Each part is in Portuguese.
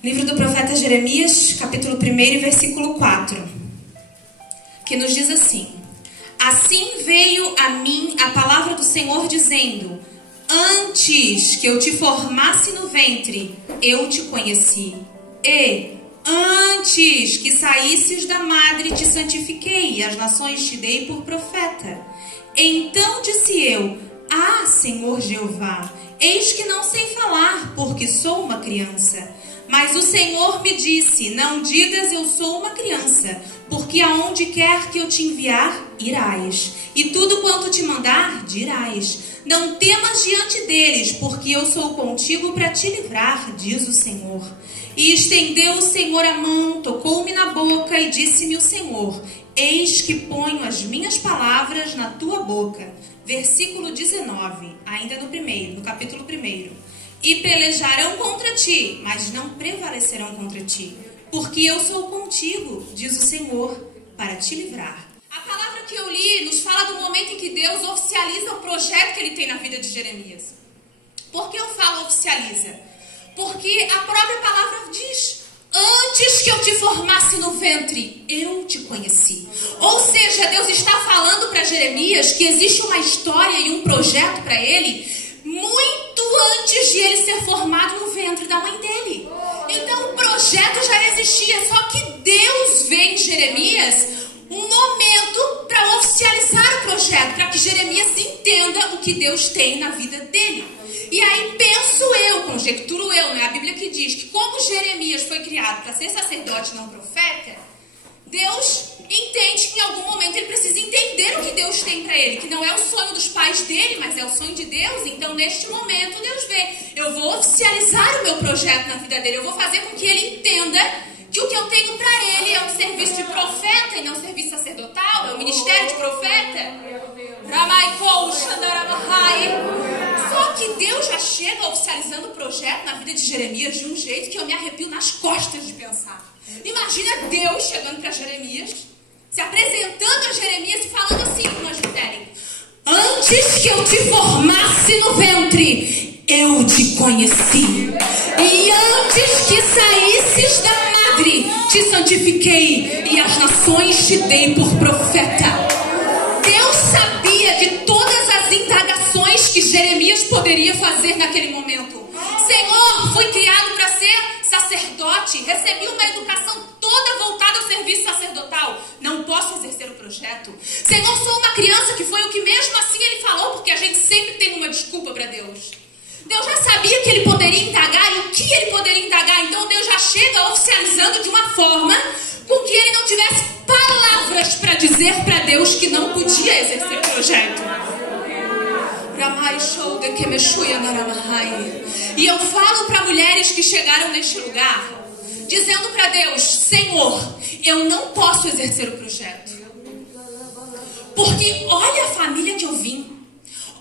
Livro do profeta Jeremias, capítulo 1, versículo 4, que nos diz assim: Assim veio a mim a palavra do Senhor dizendo: Antes que eu te formasse no ventre, eu te conheci. E antes que saísses da madre, te santifiquei, e as nações te dei por profeta. Então disse eu: Ah, Senhor Jeová, eis que não sei falar, porque sou uma criança. Mas o Senhor me disse: Não digas eu sou uma criança, porque aonde quer que eu te enviar, irás. E tudo quanto te mandar, dirás. Não temas diante deles, porque eu sou contigo para te livrar, diz o Senhor. E estendeu o Senhor a mão, tocou-me na boca e disse-me o Senhor: Eis que ponho as minhas palavras na tua boca. Versículo 19, ainda no capítulo 1. E pelejarão contra ti, mas não prevalecerão contra ti, porque eu sou contigo, diz o Senhor, para te livrar. A palavra que eu li nos fala do momento em que Deus oficializa o projeto que ele tem na vida de Jeremias. Por que eu falo oficializa? Porque a própria palavra diz: Antes que eu te formasse no ventre, eu te conheci. Ou seja, Deus está falando para Jeremias que existe uma história e um projeto para ele muito antes de ele ser formado no ventre da mãe dele. Então o projeto já existia, só que Deus vê em Jeremias um momento para oficializar o projeto, para que Jeremias entenda o que Deus tem na vida dele. E aí penso eu, conjecturo eu, né? A Bíblia que diz que como Jeremias foi criado para ser sacerdote e não profeta, Deus entende que em algum momento ele precisa entender o que Deus tem para ele, que não é o sonho dos pais dele, mas é o sonho de Deus. Então neste momento Deus vê: eu vou oficializar o meu projeto na vida dele, eu vou fazer com que ele entenda que o que eu tenho para ele é um serviço de profeta e não um serviço sacerdotal, é um ministério de profeta. Só que Deus já chega oficializando o projeto na vida de Jeremias de um jeito que eu me arrepio nas costas de pensar. Imagina Deus chegando para Jeremias, se apresentando a Jeremias e falando assim para o evangélico: Antes que eu te formasse no ventre, eu te conheci. E antes que saísses da madre, te santifiquei, e as nações te dei por profeta. Deus sabia de todas as indagações que Jeremias poderia fazer naquele momento. Senhor, fui criado para ser sacerdote, recebi uma educação toda voltada ao serviço sacerdotal, não posso exercer o projeto. Senhor, sou uma criança, que foi o que mesmo assim ele falou, porque a gente sempre tem uma desculpa para Deus. Deus já sabia que ele poderia indagar e o que ele poderia indagar, então Deus já chega oficializando de uma forma com que ele não tivesse palavras para dizer para Deus que não podia exercer o projeto. E eu falo para mulheres que chegaram neste lugar, dizendo para Deus: Senhor, eu não posso exercer o projeto, porque olha a família que eu vim,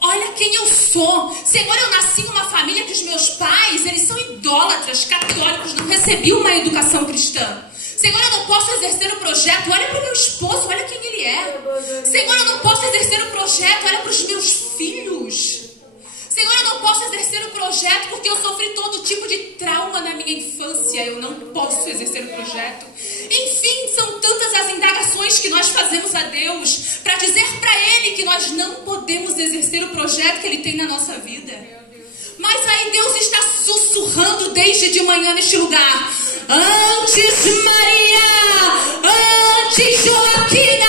olha quem eu sou. Senhor, eu nasci em uma família que os meus pais, eles são idólatras, católicos, não recebi uma educação cristã. Senhor, eu não posso exercer o projeto, olha para o meu esposo, olha quem ele é. Senhor, eu não posso exercer o projeto, olha para os meus filhos. Senhor, eu não posso exercer o projeto porque eu sofri todo tipo de trauma na minha infância, eu não posso exercer o projeto. Enfim, são tantas as indagações que nós fazemos a Deus para dizer para Ele que nós não podemos exercer o projeto que Ele tem na nossa vida. Mas aí Deus está sussurrando desde de manhã neste lugar: Antes Maria, antes Joaquina,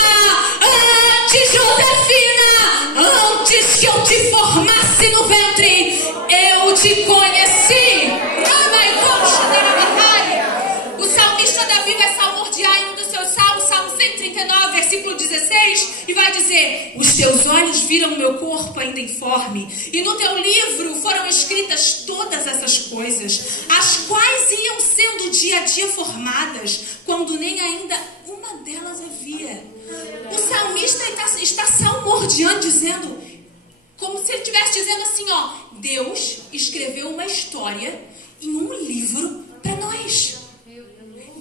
antes Josefina, antes que eu te formasse no ventre, eu te conheci. O salmista Davi vai salmodiar em um dos seus salmos, Salmo 139, versículo 16, e vai dizer: Os teus olhos viram o meu corpo ainda informe, e no teu livro foram escritas todas essas coisas, as quais iam sendo dia a dia formadas, quando nem ainda uma delas havia. O salmista está salmodiando, dizendo, como se ele estivesse dizendo assim, ó: Deus escreveu uma história em um livro para nós.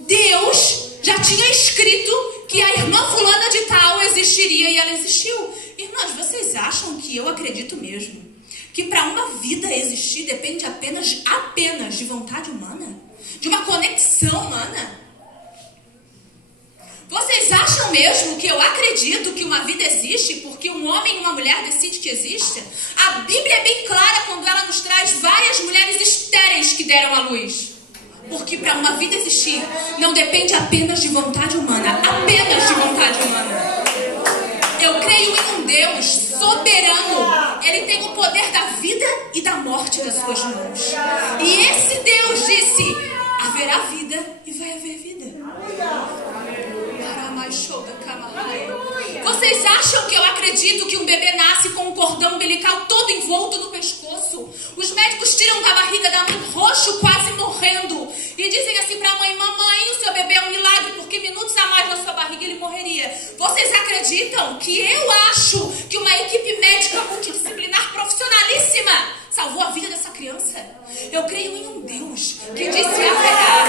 Deus já tinha escrito que a irmã fulana de tal existiria, e ela existiu. Irmãs, vocês acham que eu acredito mesmo que para uma vida existir depende apenas de vontade humana? De uma conexão humana? Vocês acham mesmo que eu acredito que uma vida existe porque um homem e uma mulher decidem que existe? A Bíblia é bem clara quando ela nos traz várias mulheres estéreis que deram à luz. Porque para uma vida existir, não depende apenas de vontade humana. Apenas de vontade humana. Eu creio em um Deus soberano. Ele tem o poder da vida e da morte nas suas mãos. E esse Deus disse, haverá vida e vai haver vida. Vocês acham que eu acredito que um bebê nasce com um cordão umbilical todo envolto no pescoço? Os médicos tiram da barriga da mãe roxo, quase morrendo, e dizem assim para a mãe, mamãe, o seu bebê é um milagre, porque minutos a mais na sua barriga ele morreria. Vocês acreditam que eu acho que uma equipe médica multidisciplinar profissionalíssima salvou a vida dessa criança? Eu creio em um Deus que disse haverá.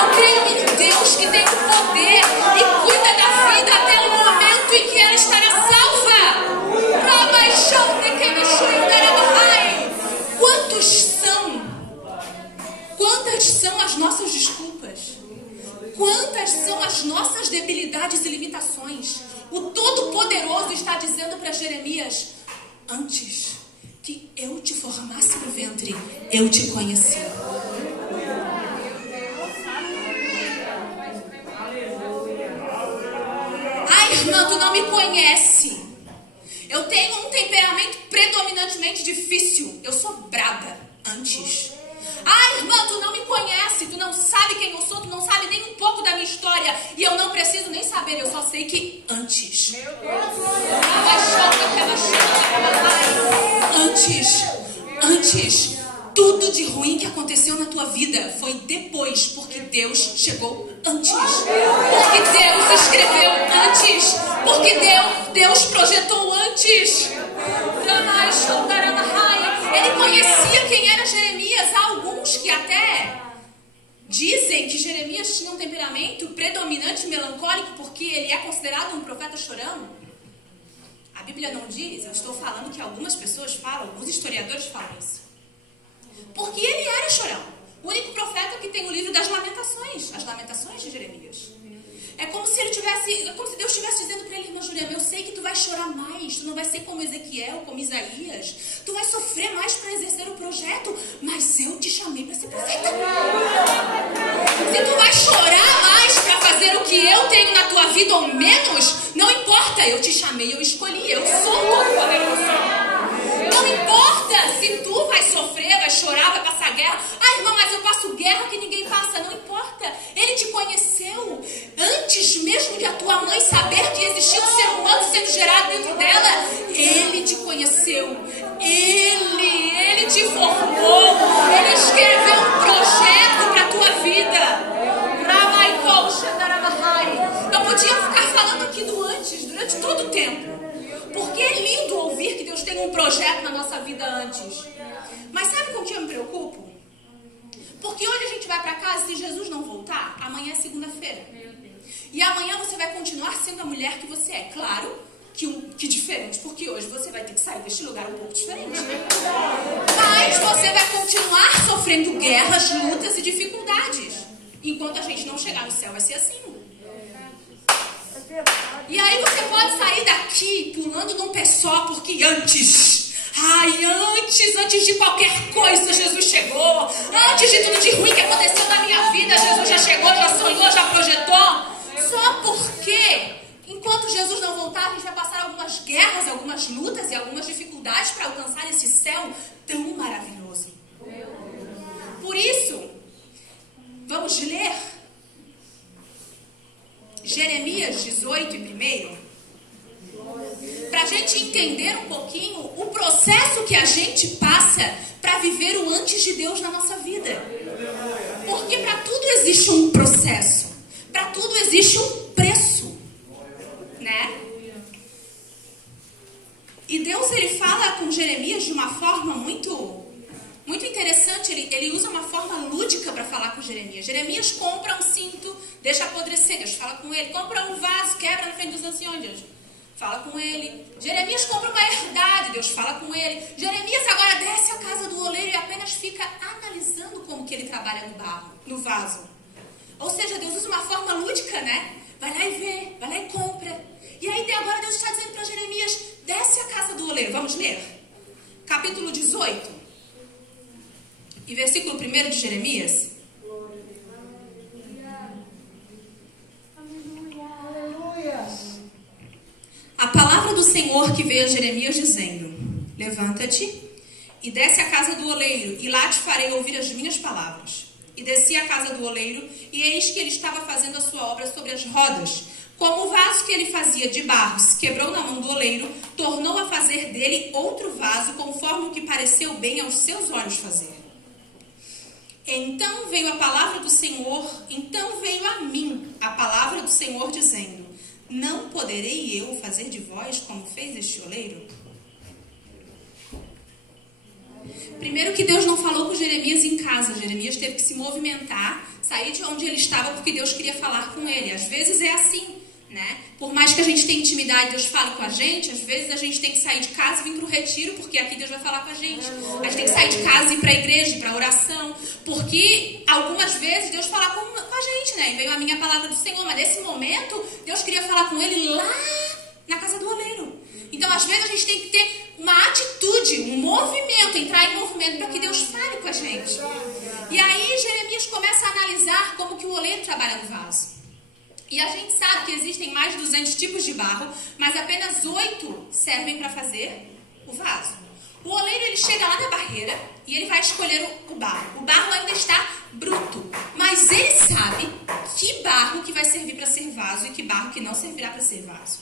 Eu creio em um Deus que tem o poder e cuida da vida até o momento em que ela estará salva. Quantas são as nossas desculpas? Quantas são as nossas debilidades e limitações? O Todo-Poderoso está dizendo para Jeremias, antes que eu te formasse no ventre, eu te conheci. Irmã, tu não me conhece. Eu tenho um temperamento predominantemente difícil. Eu sou braba antes. Irmã, tu não me conhece. Tu não sabe quem eu sou. Tu não sabe nem um pouco da minha história. E eu não preciso nem saber. Eu só sei que antes. Antes. Tudo de ruim que aconteceu na tua vida foi depois, porque Deus chegou antes. Porque Deus escreveu antes. Porque Deus projetou antes. Ele conhecia quem era Jeremias. Há alguns que até dizem que Jeremias tinha um temperamento predominante melancólico porque ele é considerado um profeta chorão. A Bíblia não diz, eu estou falando que algumas pessoas falam, alguns historiadores falam isso. Porque ele era chorão. O único profeta que tem o livro das lamentações. As lamentações de Jeremias. É como se Deus estivesse dizendo para ele, irmã Juliana, eu sei que tu vai chorar mais. Tu não vai ser como Ezequiel, como Isaías. Tu vai sofrer mais para exercer o projeto. Mas eu te chamei para ser profeta. Se tu vai chorar mais para fazer o que eu tenho na tua vida ou menos, não importa. Eu te chamei, eu escolhi. Eu sou todo-poderoso. Não importa se tu vai sofrer, vai chorar, vai passar guerra. Irmão, mas eu passo guerra que ninguém passa. Não importa. Ele te conheceu antes mesmo de a tua mãe saber que existia um ser humano sendo gerado dentro dela. Ele te conheceu. Ele te formou. Ele escreveu um projeto para a tua vida. Eu podia ficar falando aqui do antes durante todo o tempo. Porque é lindo ouvir que Deus tem um projeto na nossa vida antes. Mas sabe com o que eu me preocupo? Porque hoje a gente vai para casa, se Jesus não voltar, amanhã é segunda-feira. E amanhã você vai continuar sendo a mulher que você é. Claro que diferente, porque hoje você vai ter que sair deste lugar um pouco diferente. Mas você vai continuar sofrendo guerras, lutas e dificuldades. Enquanto a gente não chegar no céu, vai ser assim. E aí você pode sair daqui pulando num pé só, porque antes de qualquer coisa, Jesus chegou. Antes de tudo de ruim que aconteceu na minha vida, Jesus já chegou, já sonhou, já projetou. Só porque, enquanto Jesus não voltar, a gente vai passar algumas guerras, algumas lutas e algumas dificuldades para alcançar esse céu tão maravilhoso. Por isso, vamos ler Jeremias 18 e 1. Para a gente entender um pouquinho o processo que a gente passa para viver o antes de Deus na nossa vida. Porque para tudo existe um processo. Para tudo existe um preço. Né? E Deus, ele fala com Jeremias de uma forma muito interessante. Ele usa uma forma lúdica para falar com Jeremias. Jeremias compra um cinto, deixa apodrecer. Deus fala com ele. Compra um vaso, quebra na frente dos anciões. Deus fala com ele. Jeremias compra uma herdade, Deus fala com ele. Jeremias agora desce à casa do oleiro e apenas fica analisando como que ele trabalha no barro, no vaso. Ou seja, Deus usa uma forma lúdica, né? Vai lá e vê, vai lá e compra. E aí agora Deus está dizendo para Jeremias, desce à casa do oleiro. Vamos ler? Capítulo 18. E versículo 1 de Jeremias. A palavra do Senhor que veio a Jeremias dizendo, levanta-te e desce à casa do oleiro, e lá te farei ouvir as minhas palavras. E desci à casa do oleiro, e eis que ele estava fazendo a sua obra sobre as rodas. Como o vaso que ele fazia de barro se quebrou na mão do oleiro, tornou a fazer dele outro vaso, conforme o que pareceu bem aos seus olhos fazer. Então veio a palavra do Senhor, então veio a mim a palavra do Senhor dizendo, não poderei eu fazer de vós como fez este oleiro? Primeiro que Deus não falou com Jeremias em casa. Jeremias teve que se movimentar, sair de onde ele estava porque Deus queria falar com ele. Às vezes é assim, né? Por mais que a gente tenha intimidade, Deus fale com a gente, às vezes a gente tem que sair de casa e vir para o retiro, porque aqui Deus vai falar com a gente. A gente tem que sair de casa e ir para a igreja, ir para a oração, porque algumas vezes Deus fala com a gente, né? E veio a minha palavra do Senhor, mas nesse momento Deus queria falar com ele lá na casa do oleiro. Então às vezes a gente tem que ter uma atitude, um movimento, entrar em movimento para que Deus fale com a gente. E aí Jeremias começa a analisar como que o oleiro trabalha no vaso. E a gente sabe que existem mais de 200 tipos de barro, mas apenas 8 servem para fazer o vaso. O oleiro ele chega lá na barreira e ele vai escolher o barro. O barro ainda está bruto, mas ele sabe que barro que vai servir para ser vaso e que barro que não servirá para ser vaso.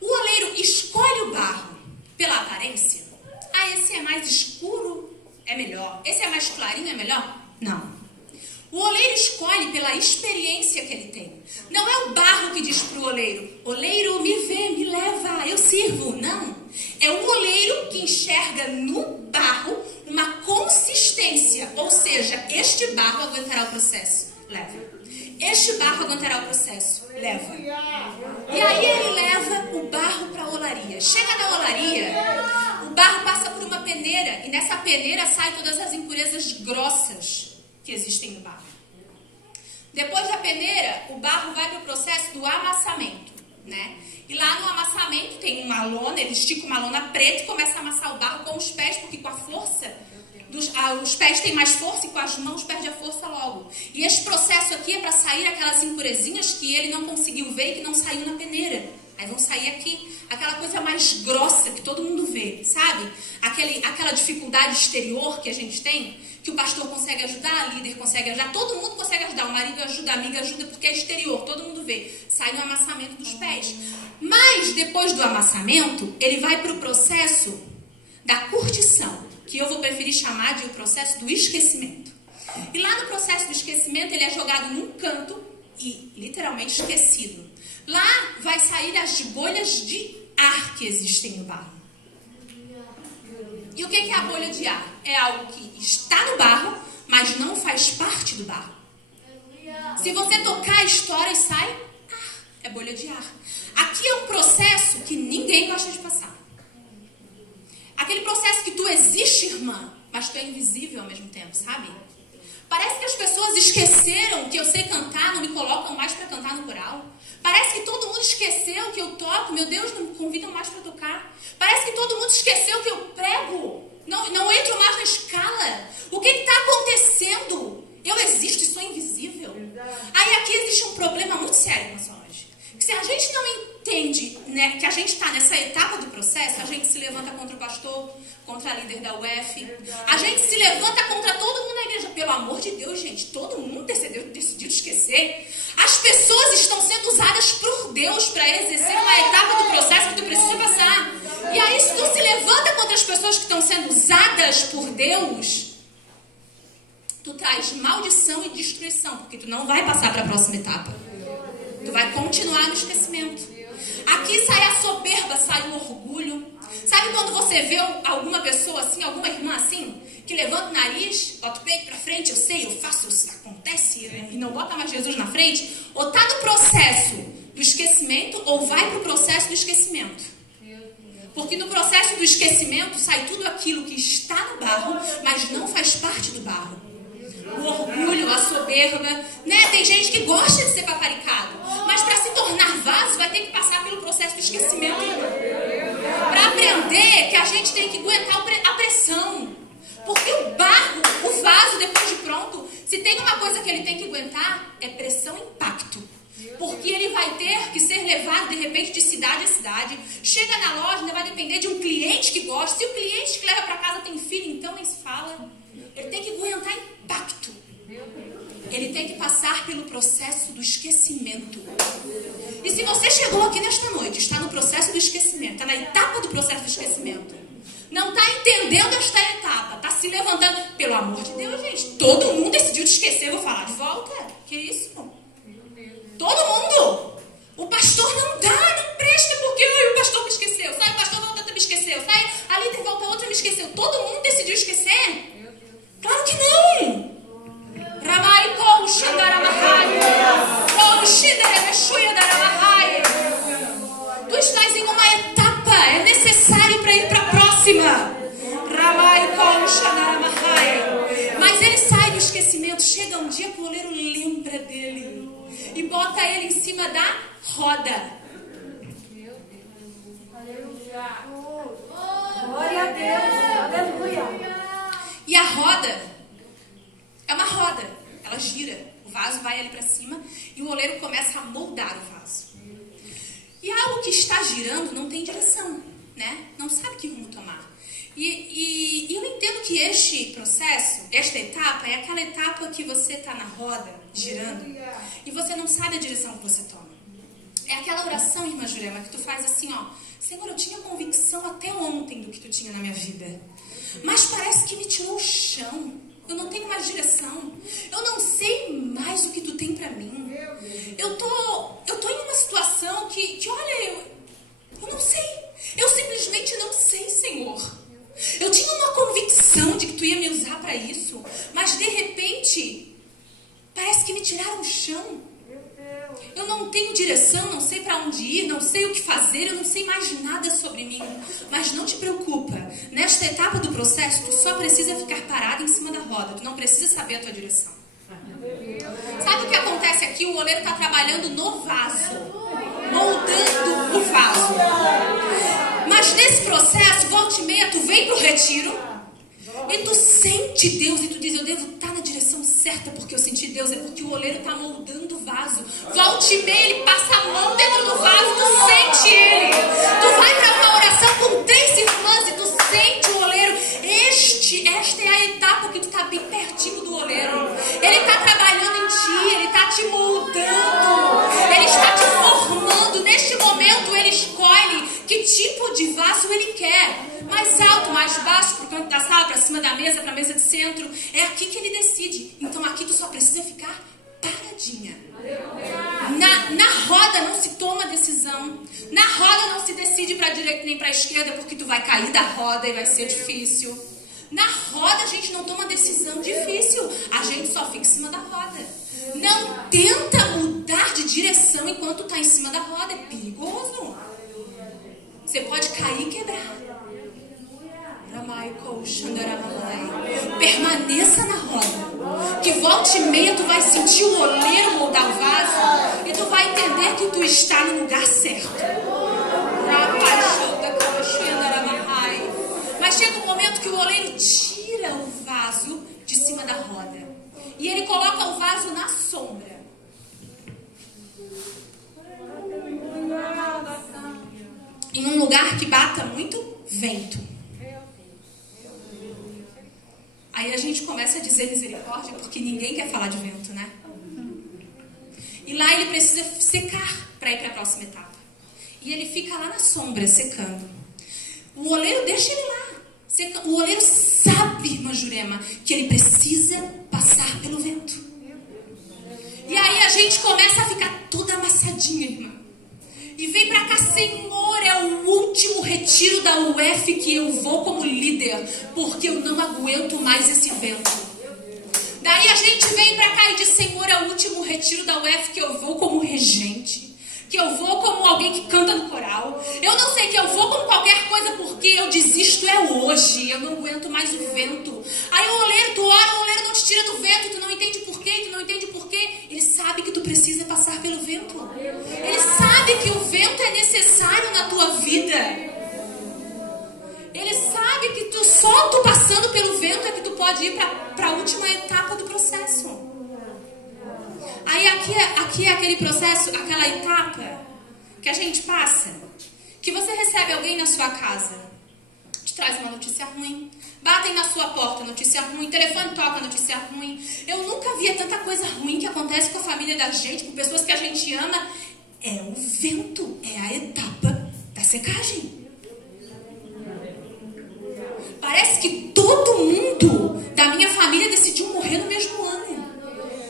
O oleiro escolhe o barro pela aparência. Ah, esse é mais escuro, é melhor. Esse é mais clarinho, é melhor? Não. O oleiro escolhe pela experiência que ele tem. Não é o barro que diz para o oleiro, oleiro, me vê, me leva, eu sirvo. Não. É o oleiro que enxerga no barro uma consistência. Ou seja, este barro aguentará o processo. Leva. Este barro aguentará o processo. Leva. E aí ele leva o barro para a olaria. Chega na olaria, o barro passa por uma peneira. E nessa peneira saem todas as impurezas grossas que existem no barro. Depois da peneira, o barro vai para o processo do amassamento, né? E lá no amassamento tem uma lona, ele estica uma lona preta e começa a amassar o barro com os pés, porque com a força, os pés têm mais força e com as mãos perde a força logo. E esse processo aqui é para sair aquelas impurezinhas que ele não conseguiu ver e que não saiu na peneira. Aí vão sair aqui, aquela coisa mais grossa que todo mundo vê, sabe? Aquela dificuldade exterior que a gente tem, que o pastor consegue ajudar, a líder consegue ajudar, todo mundo consegue ajudar, o marido ajuda, a amiga ajuda, porque é exterior, todo mundo vê. Sai no amassamento dos pés. Mas depois do amassamento, ele vai para o processo da curtição, que eu vou preferir chamar de o processo do esquecimento. E lá no processo do esquecimento, ele é jogado num canto e literalmente esquecido. Lá vai sair as bolhas de ar que existem no barro. E o que é a bolha de ar? É algo que está no barro, mas não faz parte do barro. Se você tocar, estoura e sai ar. É bolha de ar. Aqui é um processo que ninguém gosta de passar. Aquele processo que tu existe, irmã, mas tu é invisível ao mesmo tempo, sabe? Parece que as pessoas esqueceram que eu sei cantar, não me colocam mais para cantar no coral. Parece que todo mundo esqueceu que eu toco, meu Deus, não me convidam mais para tocar. Parece que todo mundo esqueceu que eu prego, não entro mais na escala. O que está acontecendo? Eu existo e sou invisível. Aí aqui existe um problema muito sério, pessoal. Que se a gente não entende, né, que a gente está nessa etapa do processo, a gente se levanta contra o pastor, contra a líder da UF, a gente se levanta contra todo mundo na igreja. Pelo amor de Deus, gente, todo mundo decidiu esquecer. As pessoas estão sendo usadas por Deus para exercer uma etapa do processo que tu precisa passar. E aí, se tu se levanta contra as pessoas que estão sendo usadas por Deus, tu traz maldição e destruição, porque tu não vai passar para a próxima etapa. Tu vai continuar no esquecimento. Aqui sai a soberba, sai o orgulho. Sabe quando você vê alguma pessoa assim, alguma irmã assim, que levanta o nariz, bota o peito pra frente, eu sei, eu faço, isso acontece, e não bota mais Jesus na frente? Ou tá no processo do esquecimento, ou vai pro processo do esquecimento. Porque no processo do esquecimento sai tudo aquilo que está no barro, mas não faz parte do barro. O orgulho, a soberba, né? Tem gente que gosta de ser paparicado, mas para se tornar vaso vai ter que passar pelo processo do esquecimento. Para aprender que a gente tem que aguentar a pressão. Porque o barro, o vaso, depois de pronto, se tem uma coisa que ele tem que aguentar, é pressão e impacto. Porque ele vai ter que ser levado, de repente, de cidade a cidade. Chega na loja, ainda vai depender de um cliente que gosta. Se o cliente que leva para casa tem filho, então nem se fala. Ele tem que aguentar impacto. Ele tem que passar pelo processo do esquecimento. E se você chegou aqui nesta noite, está no processo do esquecimento, está na etapa do processo do esquecimento, não está entendendo esta etapa, está se levantando, pelo amor de Deus, gente, todo mundo decidiu te esquecer, eu vou falar de volta. Que isso? Todo mundo. O pastor não dá, não presta, porque o pastor me esqueceu. Sai, o pastor volta, me esqueceu. Sai, ali tem volta outra, me esqueceu. Todo mundo decidiu esquecer? Claro que não. Tu estás em uma etapa, é necessário para ir para a próxima. Mas ele sai do esquecimento. Chega um dia que o oleiro lembra dele e bota ele em cima da roda. Glória a Deus, aleluia. E a roda é uma roda, ela gira, o vaso vai ali para cima e o oleiro começa a moldar o vaso. E algo que está girando não tem direção, né? Não sabe que rumo tomar. E eu entendo que este processo, esta etapa, é aquela etapa que você está na roda, girando, e você não sabe a direção que você toma. É aquela oração, irmã Jurema, que tu faz assim, ó: Senhor, eu tinha convicção até ontem do que tu tinha na minha vida, mas parece que me tirou o chão. Eu não tenho mais direção. Eu não sei mais o que tu tem pra mim. Eu tô em uma situação que olha, eu não sei. Eu simplesmente não sei, Senhor. Eu tinha uma convicção de que tu ia me usar pra isso, mas de repente parece que me tiraram o chão. Eu não tenho direção, não sei para onde ir, não sei o que fazer, eu não sei mais nada sobre mim. Mas não te preocupa, nesta etapa do processo, tu só precisa ficar parado em cima da roda, tu não precisa saber a tua direção. Sabe o que acontece aqui? O oleiro está trabalhando no vaso, moldando o vaso. Mas nesse processo, volta e meia, tu vem pro retiro e tu sente Deus e tu diz: eu devo estar na direção certa porque eu senti Deus. É porque o oleiro está moldando o vaso. Volta e meia, ele passa a mão dentro do vaso, tu sente ele. Tu vai para uma oração com 3 irmãs e tu sente o oleiro. Esta é a etapa que tu está bem pertinho do oleiro. Ele está trabalhando em ti, ele está te moldando, ele está te formando. Neste momento ele escolhe que tipo de vaso ele quer. Mais alto, mais baixo, pro canto da sala, para cima da mesa, para a mesa de centro. É aqui que ele decide. Então aqui tu só precisa ficar paradinha. Na roda não se toma decisão. Na roda não se decide para a direita nem para a esquerda, porque tu vai cair da roda e vai ser difícil. Na roda a gente não toma decisão difícil. A gente só fica em cima da roda. Não tenta mudar de direção enquanto tá em cima da roda. É perigoso. Você pode cair e quebrar. Permaneça na roda, que volta e meia tu vai sentir o oleiro moldar o vaso e tu vai entender que tu está no lugar certo. Mas chega um momento que o oleiro tira o vaso de cima da roda e ele coloca o vaso na sombra. Em um lugar que bata muito vento. Aí a gente começa a dizer misericórdia, porque ninguém quer falar de vento, né? E lá ele precisa secar para ir para a próxima etapa. E ele fica lá na sombra, secando. O oleiro deixa ele lá. O oleiro sabe, irmã Jurema, que ele precisa passar pelo vento. E aí a gente começa a ficar toda amassadinha, irmã. E vem pra cá da UF que eu vou como líder, porque eu não aguento mais esse vento. Daí a gente vem pra cá e diz, Senhor, é o último retiro da UF que eu vou como regente, que eu vou como alguém que canta no coral. Eu não sei, que eu vou como qualquer coisa, porque eu desisto é hoje, eu não aguento mais o vento. Aí o oleiro, tu ora, o oleiro não te tira do vento, tu não entende por quê, tu não entende por quê. Ele sabe que tu precisa passar pelo vento. Ele sabe que o vento é necessário na tua vida. Ele sabe que só tu passando pelo vento é que tu pode ir para a última etapa do processo. Aí aqui é aquele processo, aquela etapa que a gente passa, que você recebe alguém na sua casa, te traz uma notícia ruim, batem na sua porta, notícia ruim, telefone toca, notícia ruim. Eu nunca via tanta coisa ruim que acontece com a família da gente, com pessoas que a gente ama. É o vento, é a etapa da secagem. Parece que todo mundo da minha família decidiu morrer no mesmo ano.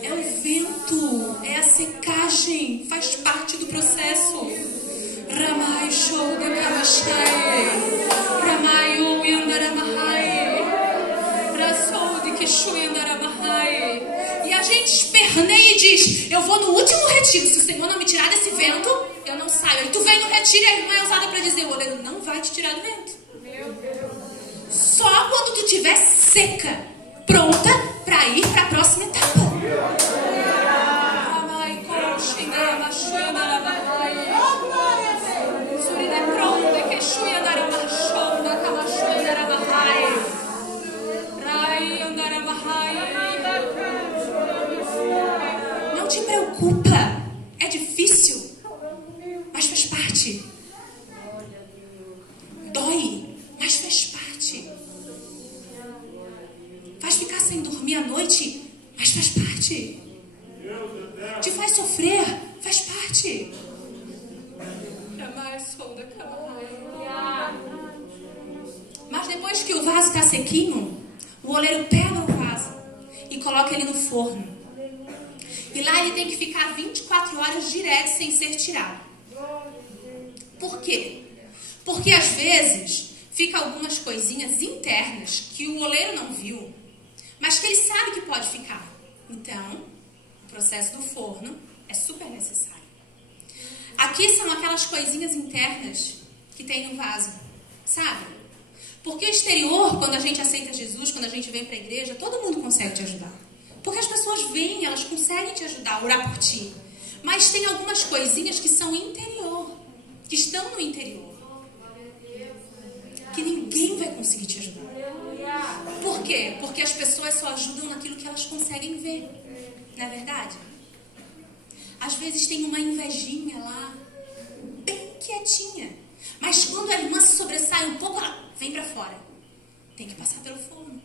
É o vento, é a secagem, faz parte do processo. Ramai show de Kamashai, Ramai o Yandaramahai, Rasou de Kishu Yandaramahai. E a gente esperneia e diz, eu vou no último retiro, se o Senhor não me tirar desse vento, eu não saio. E tu vem no retiro e a irmã é usada para dizer, o oleiro não vai te tirar do vento. Só quando tu estiver seca, pronta para ir para a próxima etapa. Não te preocupa, é difícil, mas faz parte. Dói, mas faz parte. Faz ficar sem dormir à noite, mas faz parte. Te faz sofrer, faz parte. Mas depois que o vaso está sequinho, o oleiro pega o vaso e coloca ele no forno. E lá ele tem que ficar 24 horas direto sem ser tirado. Por quê? Porque às vezes fica algumas coisinhas internas que o oleiro não viu, mas que ele sabe que pode ficar. Então, o processo do forno é super necessário. Aqui são aquelas coisinhas internas que tem no vaso, sabe? Porque o exterior, quando a gente aceita Jesus, quando a gente vem para a igreja, todo mundo consegue te ajudar. Porque as pessoas vêm, elas conseguem te ajudar, orar por ti. Mas tem algumas coisinhas que são interior, que estão no interior, que ninguém vai conseguir te ajudar. Por quê? Porque as pessoas só ajudam naquilo que elas conseguem ver. Não é verdade? Às vezes tem uma invejinha lá, bem quietinha. Mas quando a irmã se sobressai um pouco, ela vem pra fora. Tem que passar pelo forno.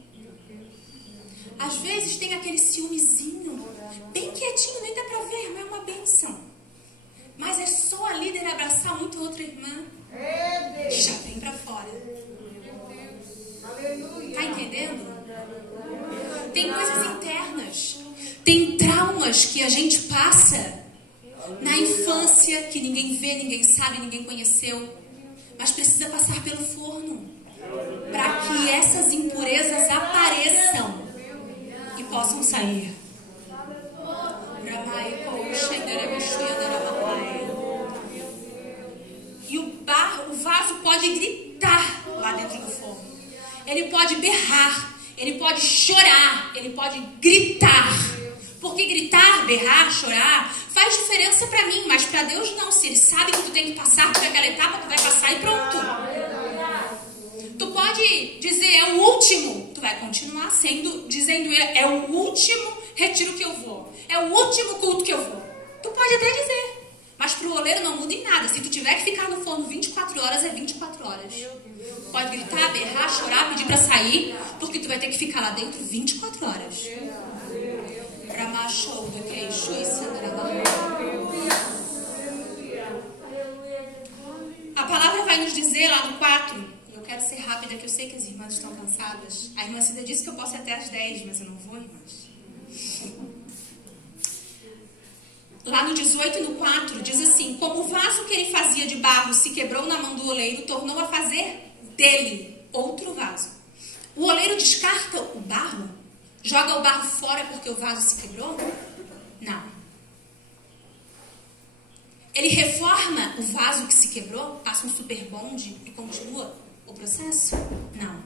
Às vezes tem aquele ciúmezinho, bem quietinho, nem dá pra ver, mas é uma bênção. Mas é só a líder abraçar muito outra irmã, que já vem pra fora. Tá entendendo? Tem coisas internas, tem traumas que a gente passa na infância, que ninguém vê, ninguém sabe, ninguém conheceu, mas precisa passar pelo forno para que essas impurezas apareçam e possam sair. E o vaso pode gritar lá dentro do forno. Ele pode berrar, ele pode chorar, ele pode gritar. Porque gritar, berrar, chorar faz diferença pra mim, mas pra Deus não. Se Ele sabe que tu tem que passar por aquela etapa, tu vai passar e pronto. Tu pode dizer, é o último. Tu vai continuar dizendo, é o último retiro que eu vou. É o último culto que eu vou. Tu pode até dizer. Mas pro oleiro não muda em nada. Se tu tiver que ficar no forno 24 horas, é 24 horas. Pode gritar, berrar, chorar, pedir pra sair, porque tu vai ter que ficar lá dentro 24 horas. A palavra vai nos dizer lá no 4, eu quero ser rápida, que eu sei que as irmãs estão cansadas. A irmã Cida disse que eu posso ir até às 10, mas eu não vou, irmãs. Lá no 18 e no 4, diz assim: como o vaso que ele fazia de barro se quebrou na mão do oleiro, tornou a fazer dele outro vaso. O oleiro descarta o barro? Joga o barro fora porque o vaso se quebrou? Não. Ele reforma o vaso que se quebrou, passa um super bonde e continua o processo? Não.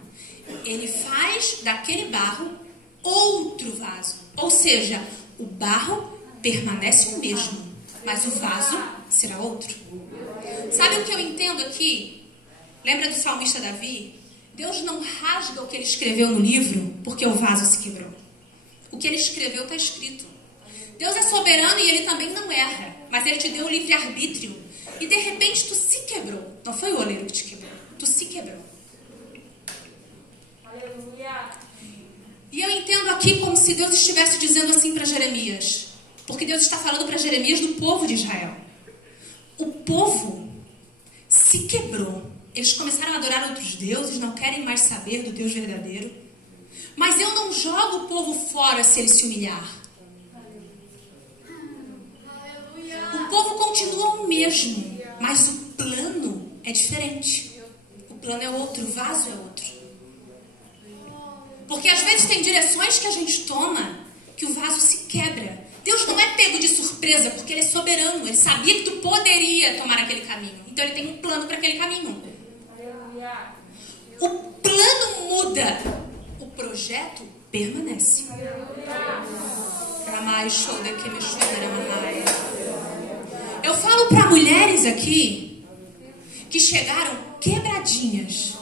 Ele faz daquele barro outro vaso. Ou seja, o barro permanece o mesmo, mas o vaso será outro. Sabe o que eu entendo aqui? Lembra do salmista Davi? Deus não rasga o que ele escreveu no livro porque o vaso se quebrou. O que ele escreveu está escrito. Deus é soberano e ele também não erra, mas ele te deu o livre-arbítrio. E de repente tu se quebrou. Não foi o oleiro que te quebrou. Tu se quebrou. Aleluia. E eu entendo aqui como se Deus estivesse dizendo assim para Jeremias. Porque Deus está falando para Jeremias do povo de Israel. O povo se quebrou. Eles começaram a adorar outros deuses, não querem mais saber do Deus verdadeiro. Mas eu não jogo o povo fora se ele se humilhar. O povo continua o mesmo, mas o plano é diferente. O plano é outro, o vaso é outro. Porque às vezes tem direções que a gente toma que o vaso se quebra. Deus não é pego de surpresa, porque ele é soberano. Ele sabia que tu poderia tomar aquele caminho. Então ele tem um plano para aquele caminho. O plano muda, o projeto permanece. Eu falo para mulheres aqui que chegaram quebradinhas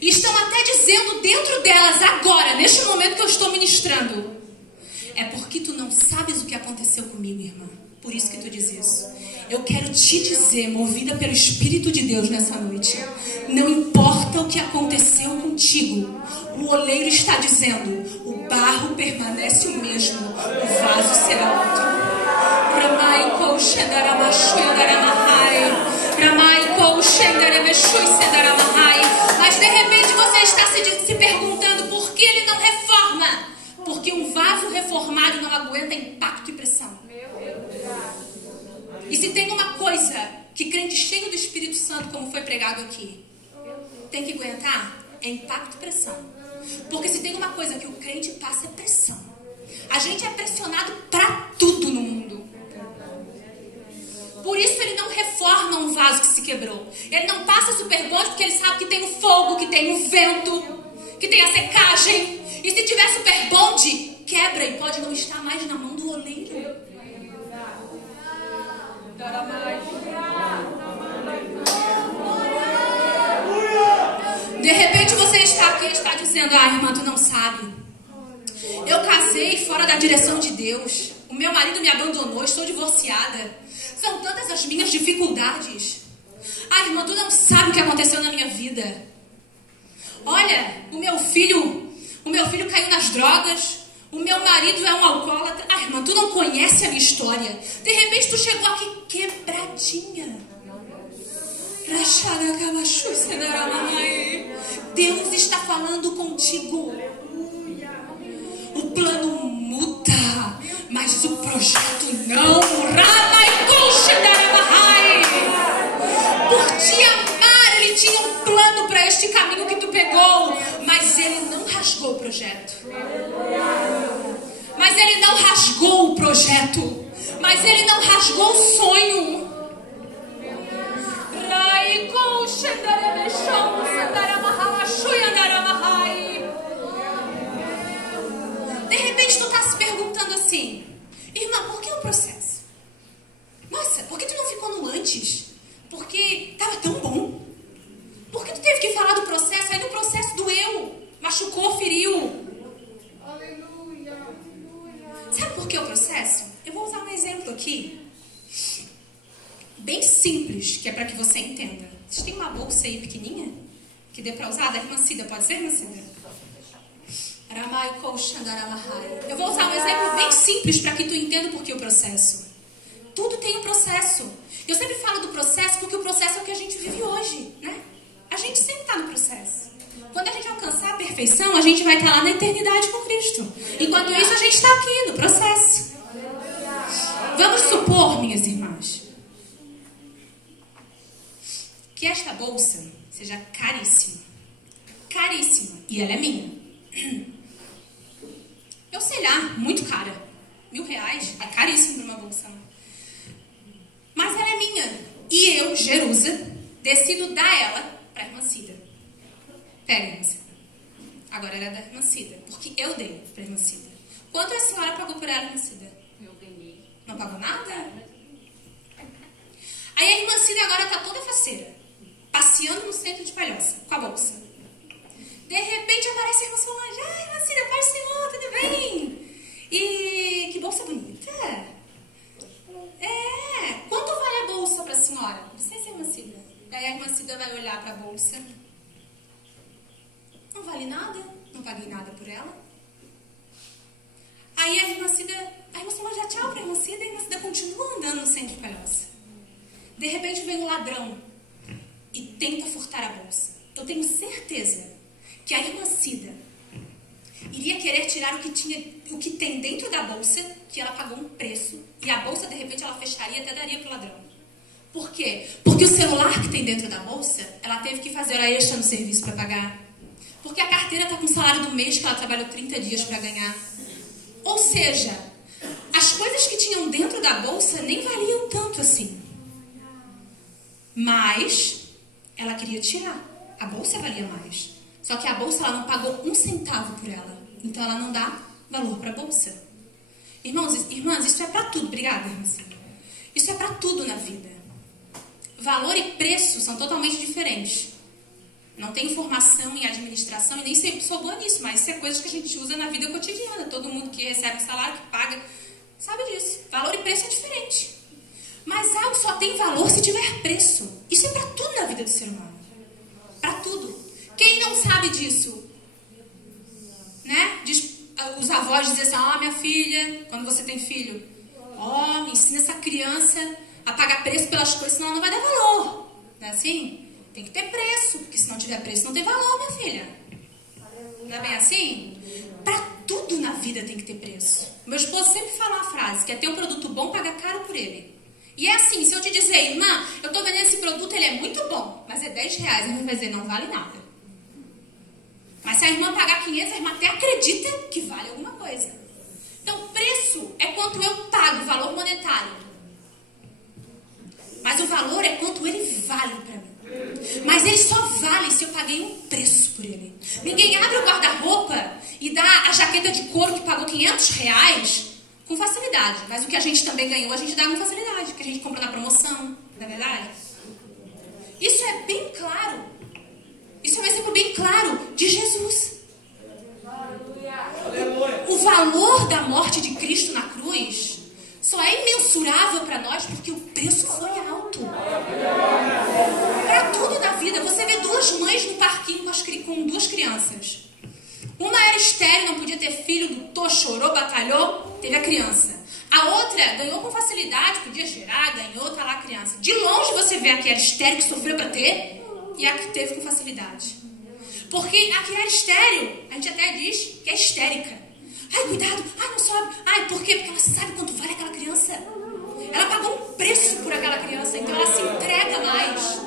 e estão até dizendo dentro delas agora, neste momento que eu estou ministrando: é porque tu não sabes o que aconteceu comigo, irmã. Por isso que tu diz isso. Eu quero te dizer, movida pelo Espírito de Deus nessa noite, não importa o que aconteceu contigo, o oleiro está dizendo: o barro permanece o mesmo, o vaso será outro. Mas de repente você está se perguntando por que ele não reforma. Porque um vaso reformado não aguenta impacto e pressão. E se tem uma coisa que crente cheio do Espírito Santo, como foi pregado aqui, tem que aguentar, é impacto e pressão. Porque se tem uma coisa que o crente passa, é pressão. A gente é pressionado para tudo no mundo. Por isso ele não reforma um vaso que se quebrou. Ele não passa super bonde porque ele sabe que tem o fogo, que tem o vento, que tem a secagem. E se tiver super bonde, quebra e pode não estar mais na mão do oleiro. De repente você está aqui e está dizendo: ah, irmã, tu não sabe. Eu casei fora da direção de Deus. O meu marido me abandonou, estou divorciada. São tantas as minhas dificuldades. Ah, irmã, tu não sabe o que aconteceu na minha vida. Olha, o meu filho caiu nas drogas. O meu marido é um alcoólatra. Ah, irmã, tu não conhece a minha história. De repente tu chegou aqui quebradinha. Deus está falando contigo. O plano muda, mas o projeto não. Por te amar, ele tinha um plano para este caminho que tu pegou, mas ele não rasgou o projeto. Mas ele não rasgou o projeto. Mas ele não rasgou o sonho. De repente tu está se perguntando assim: irmã, por que o processo? Nossa, por que tu não ficou no antes? Porque estava tão bom. Por que tu teve que falar do processo? Aí no processo doeu, machucou, feriu. Sabe por que o processo? Eu vou usar um exemplo aqui, bem simples, que é para que você entenda. Vocês têm uma bolsa aí pequenininha? Que dê para usar? Da irmã Cida, pode ser, irmã Cida? Eu vou usar um exemplo bem simples para que tu entenda por que o processo. Tudo tem um processo. Eu sempre falo do processo porque o processo é o que a gente vive hoje, né? A gente sempre está no processo. Quando a gente alcançar a perfeição, a gente vai estar lá na eternidade com Cristo. Enquanto isso, a gente está aqui no processo. Vamos supor, minhas irmãs, que esta bolsa, seja caríssima. Caríssima. E ela é minha. Eu sei lá, muito cara. R$1.000 é caríssimo para uma bolsa. Não? Mas ela é minha. E eu, Jerusa, decido dar ela para a irmã Cida. Pega, irmã Cida. Agora ela é da irmã Cida, porque eu dei para a irmã Cida. Quanto a senhora pagou por ela, irmã Cida? Eu ganhei. Não pagou nada? Aí a irmã Cida agora está toda faceira, passeando no centro de Palhoça, com a bolsa. De repente aparece a irmã Solange. Ai, irmã Cida, paz do Senhor, tudo bem? E que bolsa bonita. Quanto vale a bolsa para a senhora? Licença, irmã Cida. Daí a irmã Cida vai olhar para a bolsa. Não vale nada, não paguei nada por ela. Aí a irmã Solange já tchau para a irmã Cida e a irmã Cida continua andando no centro de Palhoça. De repente vem um ladrão e tenta furtar a bolsa. Eu tenho certeza que a irmã Cida iria querer tirar o que tem dentro da bolsa, que ela pagou um preço, e a bolsa, de repente, ela fecharia e até daria para o ladrão. Por quê? Porque o celular que tem dentro da bolsa, ela teve que fazer hora extra no serviço para pagar. Porque a carteira está com o salário do mês que ela trabalhou 30 dias para ganhar. Ou seja, as coisas que tinham dentro da bolsa nem valiam tanto assim. Mas ela queria tirar. A bolsa valia mais. Só que a bolsa ela não pagou 1 centavo por ela. Então ela não dá valor para a bolsa. Irmãs, isso é para tudo. Obrigada, irmã. Isso é para tudo na vida. Valor e preço são totalmente diferentes. Não tenho formação em administração e nem sempre sou boa nisso, mas isso é coisas que a gente usa na vida cotidiana. Todo mundo que recebe um salário, que paga, sabe disso. Valor e preço é diferente. Mas algo só tem valor se tiver preço. Isso é para tudo na vida do ser humano. Para tudo. Quem não sabe disso? Né? Os avós dizem assim, minha filha, quando você tem filho, ensina essa criança a pagar preço pelas coisas, senão ela não vai dar valor. Não é assim? Tem que ter preço, porque se não tiver preço, não tem valor, minha filha. Não é bem assim? Para tudo na vida tem que ter preço. Meu esposo sempre fala uma frase, que é ter um produto bom, paga caro por ele. E é assim, se eu te dizer, irmã, eu estou vendendo esse produto, ele é muito bom, mas é R$10, a irmã vai dizer, não vale nada. Mas se a irmã pagar 500, a irmã até acredita que vale alguma coisa. Então, preço é quanto eu pago, valor monetário. Mas o valor é quanto ele vale para mim. Mas ele só vale se eu paguei um preço por ele. Ninguém abre o guarda-roupa e dá a jaqueta de couro que pagou R$500 com facilidade. Mas o que a gente também ganhou, a gente dá com facilidade, que a gente compra na promoção, não é verdade? Isso é bem claro. Isso é um exemplo bem claro de Jesus. O valor da morte de Cristo na cruz só é imensurável para nós porque o preço foi alto. Para tudo na vida. Você vê 2 mães no parquinho com 2 crianças. Uma era estéril, não podia ter filho, lutou, chorou, batalhou, teve a criança. A outra ganhou com facilidade, podia gerar, ganhou, tá lá a criança. De longe você vê a que era estéril, que sofreu para ter, e a que teve com facilidade. Porque a que era estéril, a gente até diz que é histérica. Ai, cuidado, ai, não sobe. Ai, por quê? Porque ela sabe quanto vale aquela criança. Ela pagou um preço por aquela criança, então ela se entrega mais.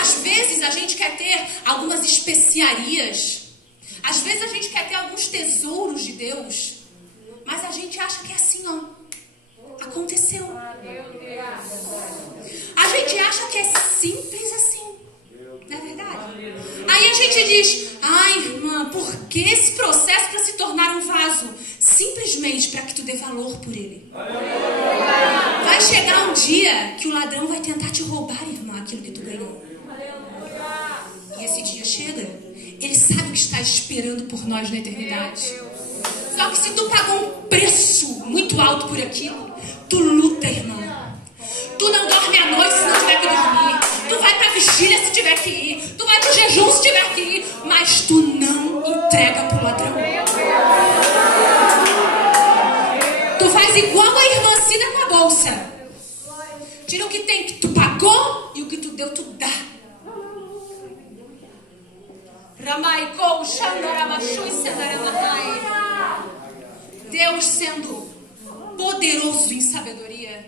Às vezes a gente quer ter algumas especiarias. Às vezes a gente quer ter alguns tesouros de Deus. Mas a gente acha que é assim, aconteceu. A gente acha que é simples assim. Não é verdade? Aí a gente diz, ai, irmã, por que esse processo para se tornar um vaso? Simplesmente para que tu dê valor por ele. Vai chegar um dia que o ladrão vai tentar te roubar, irmã, aquilo que tu ganhou. E esse dia chega. Ele sabe o que está esperando por nós na eternidade. Só que se tu pagou um preço muito alto por aquilo, tu luta, irmã. Tu não dorme à noite se não tiver que dormir. Tu vai pra vigília se tiver que ir. Tu vai pro jejum se tiver que ir. Mas tu não entrega pro ladrão. Tu faz igual a irmã Cida com a bolsa. Tira o que tem que tu pagou e o que tu deu, tu dá. Deus sendo poderoso em sabedoria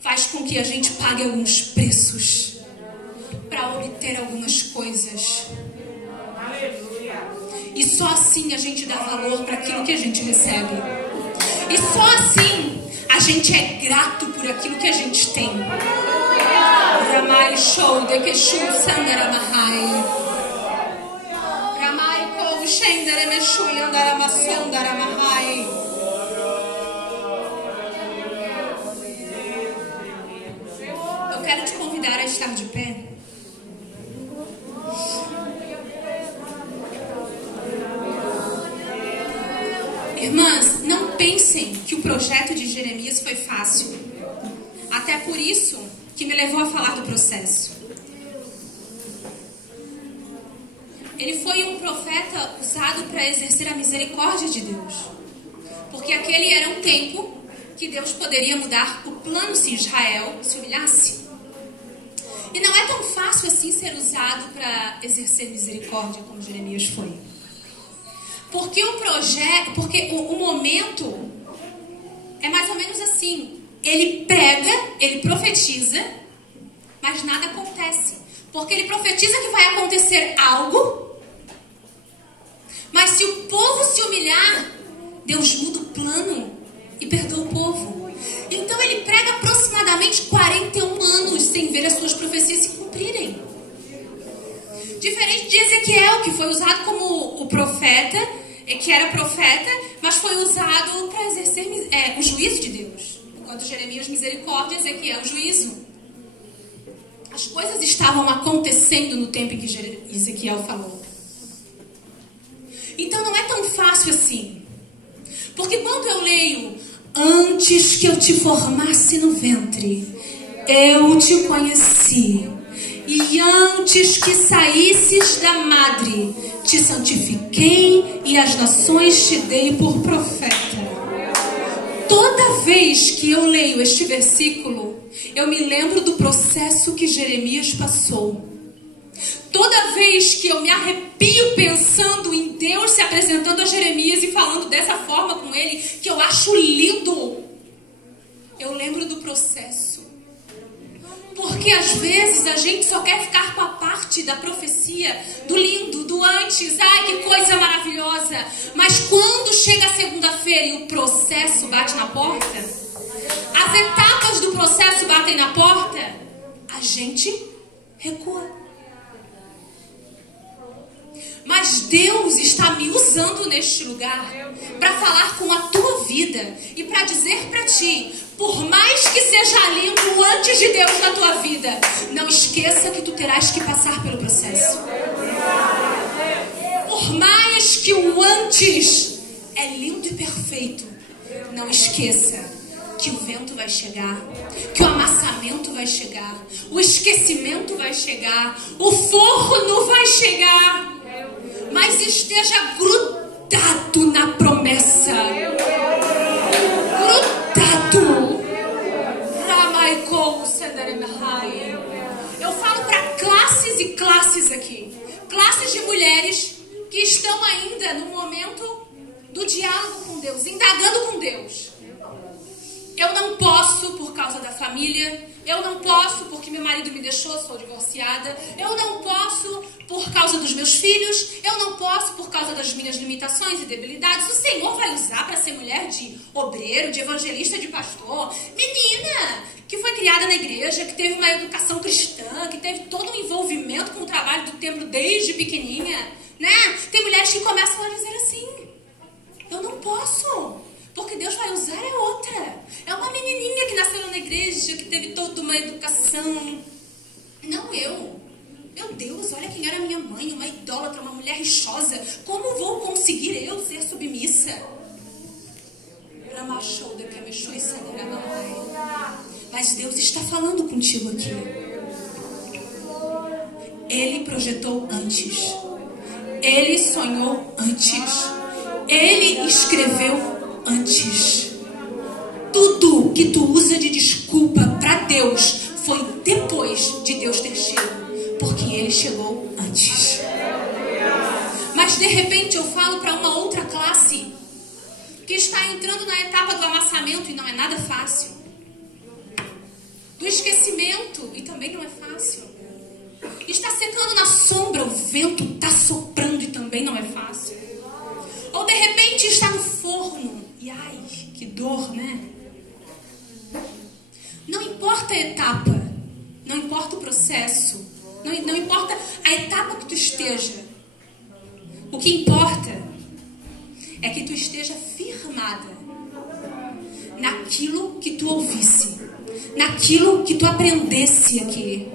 faz com que a gente pague alguns preços. para obter algumas coisas. E só assim a gente dá valor para aquilo que a gente recebe. E só assim a gente é grato por aquilo que a gente tem. Ramai show de que shu sandara mahai. Ramai ko shendere me shu yandara masandara mahai. Eu quero te convidar a estar de pé. Irmãs, não pensem que o projeto de Jeremias foi fácil. Até por isso que me levou a falar do processo. Ele foi um profeta usado para exercer a misericórdia de Deus. Porque aquele era um tempo que Deus poderia mudar o plano se Israel se humilhasse. E não é tão fácil assim ser usado para exercer misericórdia como Jeremias foi. Porque o momento é mais ou menos assim. Ele prega, ele profetiza, mas nada acontece. Porque ele profetiza que vai acontecer algo, mas se o povo se humilhar, Deus muda o plano e perdoa o povo. Então ele prega aproximadamente 41 anos sem ver as suas profecias se cumprirem. Diferente de Ezequiel, que foi usado como o profeta, que era profeta, mas foi usado para exercer o juízo de Deus. Enquanto Jeremias, misericórdia, Ezequiel, juízo. As coisas estavam acontecendo no tempo em que Ezequiel falou. Então não é tão fácil assim. Porque quando eu leio, antes que eu te formasse no ventre, eu te conheci. E antes que saísses da madre, te santifiquei e as nações te dei por profeta. Toda vez que eu leio este versículo, eu me lembro do processo que Jeremias passou. Toda vez que eu me arrepio pensando em Deus se apresentando a Jeremias e falando dessa forma com ele, que eu acho lindo, eu lembro do processo. Porque às vezes a gente só quer ficar com a parte da profecia, do lindo, do antes, ai que coisa maravilhosa. Mas quando chega a segunda-feira e o processo bate na porta, as etapas do processo batem na porta, a gente recua. Mas Deus está me usando neste lugar para falar com a tua vida e para dizer para ti, por mais que seja lindo o antes de Deus na tua vida, não esqueça que tu terás que passar pelo processo. Por mais que o antes é lindo e perfeito, não esqueça que o vento vai chegar, que o amassamento vai chegar, o esquecimento vai chegar, o forno vai chegar. Mas esteja grudado na promessa. Grudado. Eu falo para classes e classes aqui. Classes de mulheres que estão ainda no momento do diálogo com Deus, indagando com Deus. Eu não posso por causa da família. Eu não posso porque meu marido me deixou, sou divorciada. Eu não posso por causa dos meus filhos. Eu não posso por causa das minhas limitações e debilidades. O Senhor vai usar para ser mulher de obreiro, de evangelista, de pastor. Menina que foi criada na igreja, que teve uma educação cristã, que teve todo um envolvimento com o trabalho do templo desde pequenininha, né? Tem mulheres que começam a dizer assim, eu não posso. Porque Deus vai usar é outra. É uma menininha que nasceu na igreja, que teve toda uma educação. Não eu. Meu Deus, olha quem era minha mãe, uma idólatra, uma mulher rixosa. Como vou conseguir eu ser submissa? Mas Deus está falando contigo aqui. Ele projetou antes. Ele sonhou antes. Ele escreveu antes. Tudo que tu usa de desculpa para Deus foi depois de Deus ter chegado, porque Ele chegou antes. Mas de repente eu falo para uma outra classe que está entrando na etapa do amassamento e não é nada fácil, do esquecimento e também não é fácil. está secando na sombra, o vento está soprando e também não é fácil. Ou de repente está no forno, e ai, que dor, né? Não importa a etapa, não importa o processo, não importa a etapa que tu esteja. O que importa é que tu esteja firmada naquilo que tu ouvisse, naquilo que tu aprendesse aqui.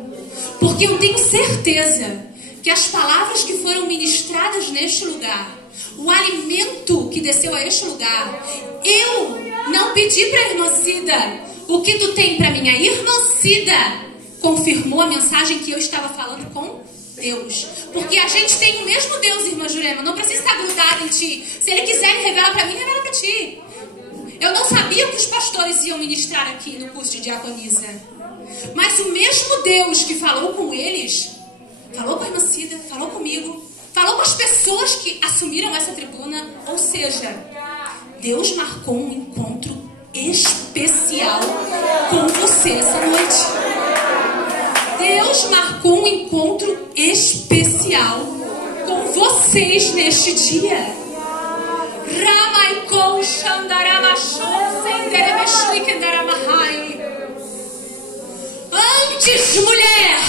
Porque eu tenho certeza que as palavras que foram ministradas neste lugar, o alimento que desceu a este lugar, eu não pedi para a irmã Cida, o que tu tem para mim? A irmã Cida confirmou a mensagem que eu estava falando com Deus. Porque a gente tem o mesmo Deus, irmã Jurema, não precisa estar grudado em ti. Se Ele quiser me revelar para mim, revela para ti. Eu não sabia o que os pastores iam ministrar aqui no curso de diaconisa. Mas o mesmo Deus que falou com eles, falou com a irmã Cida, falou comigo, falou com as pessoas que assumiram essa tribuna. Ou seja, Deus marcou um encontro especial com você essa noite. Deus marcou um encontro especial com vocês neste dia. Ramaikou Shandaramashou Senderebeshuikendaramahai. Antes, mulher,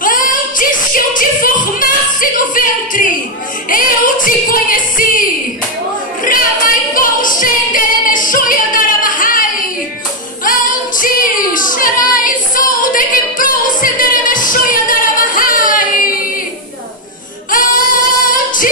antes que eu te formasse no ventre, eu te conheci. Ramaikou Senderebeshuikendaramahai. Antes, Sharai Sou de que Pro Senderebeshuikendaramahai. Antes,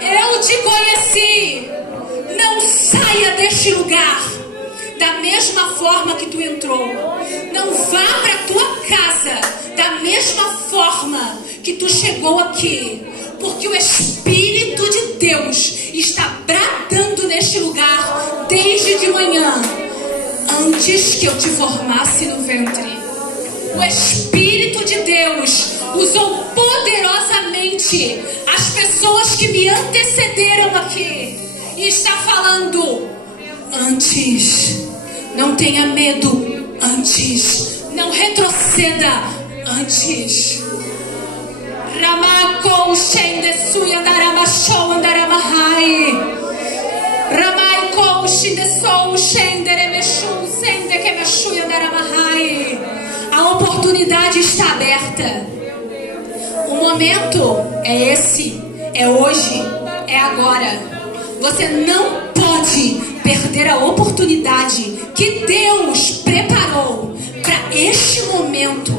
eu te conheci. Não saia deste lugar da mesma forma que tu entrou. Não vá para tua casa da mesma forma que tu chegou aqui. Porque o Espírito de Deus está bradando neste lugar desde de manhã. Antes que eu te formasse no ventre, o Espírito de Deus usou poderosamente as pessoas que me antecederam aqui. E está falando: antes, não tenha medo. Antes, não retroceda. Antes. Ramakou Shendesuya Daramashou Andaramahai. Ramaikou Shindesou Shenderemeshu Sendekemeshu Andaramahai. A oportunidade está aberta. O momento é esse, é hoje, é agora. Você não pode perder a oportunidade que Deus preparou para este momento.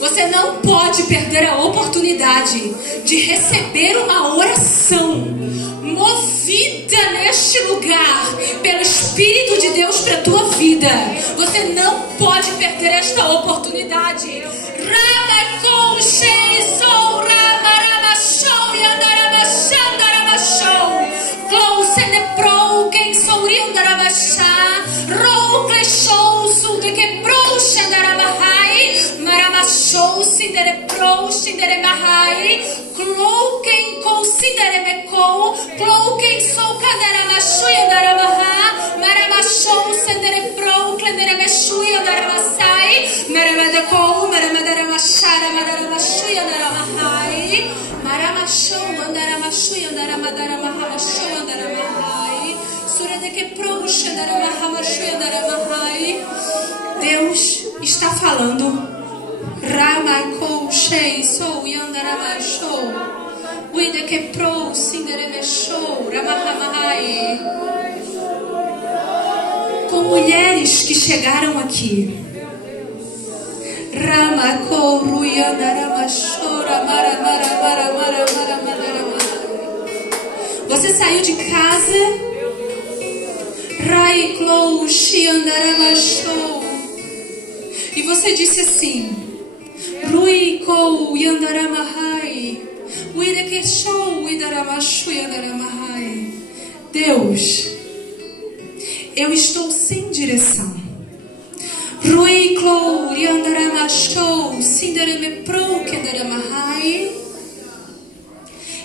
Você não pode perder a oportunidade de receber uma oração movida neste lugar pelo Espírito de Deus para a tua vida. Você não pode perder esta oportunidade. Ramakou Sheisou Ramaramashou Yandaramachandaramachou Clouseneprou Quem Sourindaramachá Rouclechou Suldequeprou Xandaramahai Maramachou Cindereprou Cinderemahai Clouquem Consideremecou Clouquem Sou Candaramachou Yandaramahá Maramachou Cindereprou Clenderemechou Yandaramassai Maramadecou Maramadaramaxara Madaramachou Yandaramahai Maramachou Andaramachou Yandaramadaramahachou Yandaramahai Suredequeprou Xandaramahachou Yandaramahai. Deus está falando. Ramaikou Sheisou Yandaramachou Uidequeprou Cinderemechou Ramahamahai. Com mulheres que chegaram aqui. Ramaikou Ruyandaramachou Ramaramaramaramaramaramaramaramaramaramai. Você saiu de casa. Raiklou Xiandaramachou. E você disse assim: Ruikou Yandaramahai Uirekechou Uidaramashu Yandaramahai. Deus, eu estou sem direção. Rui Clou, Riandarama Show, Cindereme Pro, Kendaramahai.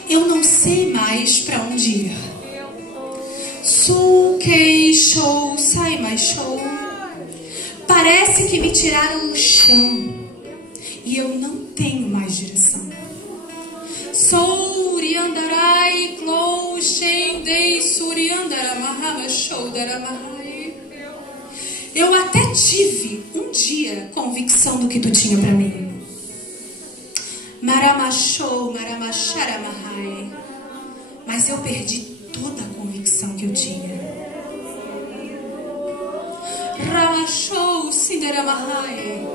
Eu não sei mais para onde ir. Sukei Show, sai mais show. Parece que me tiraram o chão e eu não tenho mais direção. Suriandarai, Clou, Shendei, Suriandaramahama, Show, Daramahai. Eu até tive um dia convicção do que tu tinha para mim. Maramachou, Maramacharamahai. Mas eu perdi toda a convicção que eu tinha. Ramachou, Cinderamahai.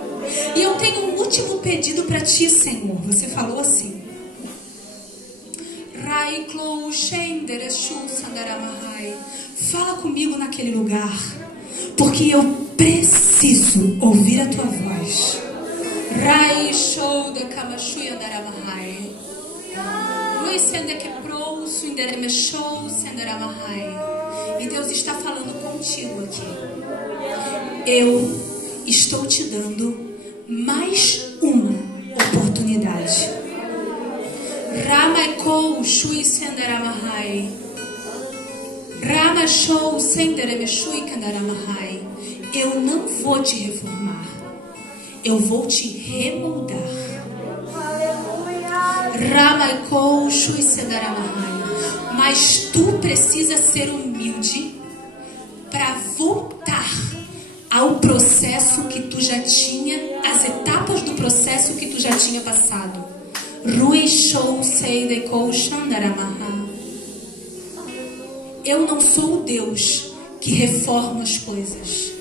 E eu tenho um último pedido para ti, Senhor. Você falou assim. Raiklou, Shendereshu, Sandaramahai. Fala comigo naquele lugar, porque eu preciso ouvir a tua voz. Rai show da Kamashu Yandaramahai. Rui Sendekeprou, Sunderemeshou, Sendaramahai. E Deus está falando contigo aqui. Eu estou te dando mais uma oportunidade. Ramaikou, Shui Sendaramahai. Ramachou, Senderemeshui Kandaramahai. Eu não vou te reformar. Eu vou te remoldar. Ramaikou, Shui Sendaramahai. Mas tu precisa ser humilde para voltar ao processo que tu já tinha, as etapas do processo que tu já tinha passado. Rui Shou Seidekou Shandaramaha. Eu não sou o Deus que reforma as coisas.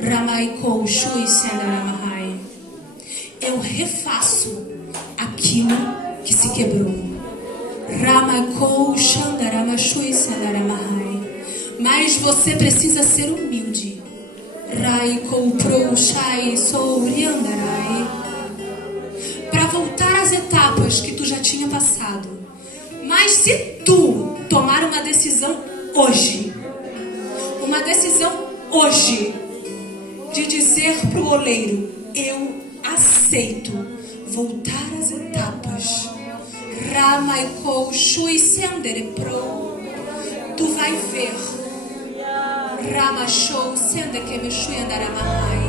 Ramaikou Shui Sendaramahai. Eu refaço aquilo que se quebrou. Ramaikou Shandaramashui Sendaramahai. Mas você precisa ser humilde. Raikou Pro Shai Sou Riandarai. Para voltar às etapas que tu já tinha passado. Mas se tu tomar uma decisão hoje, de dizer para o oleiro, eu aceito voltar às etapas. Ramaikou Shui Sendere Pro. Tu vai ver. Ramachou Sendekemeshui Andaramahai.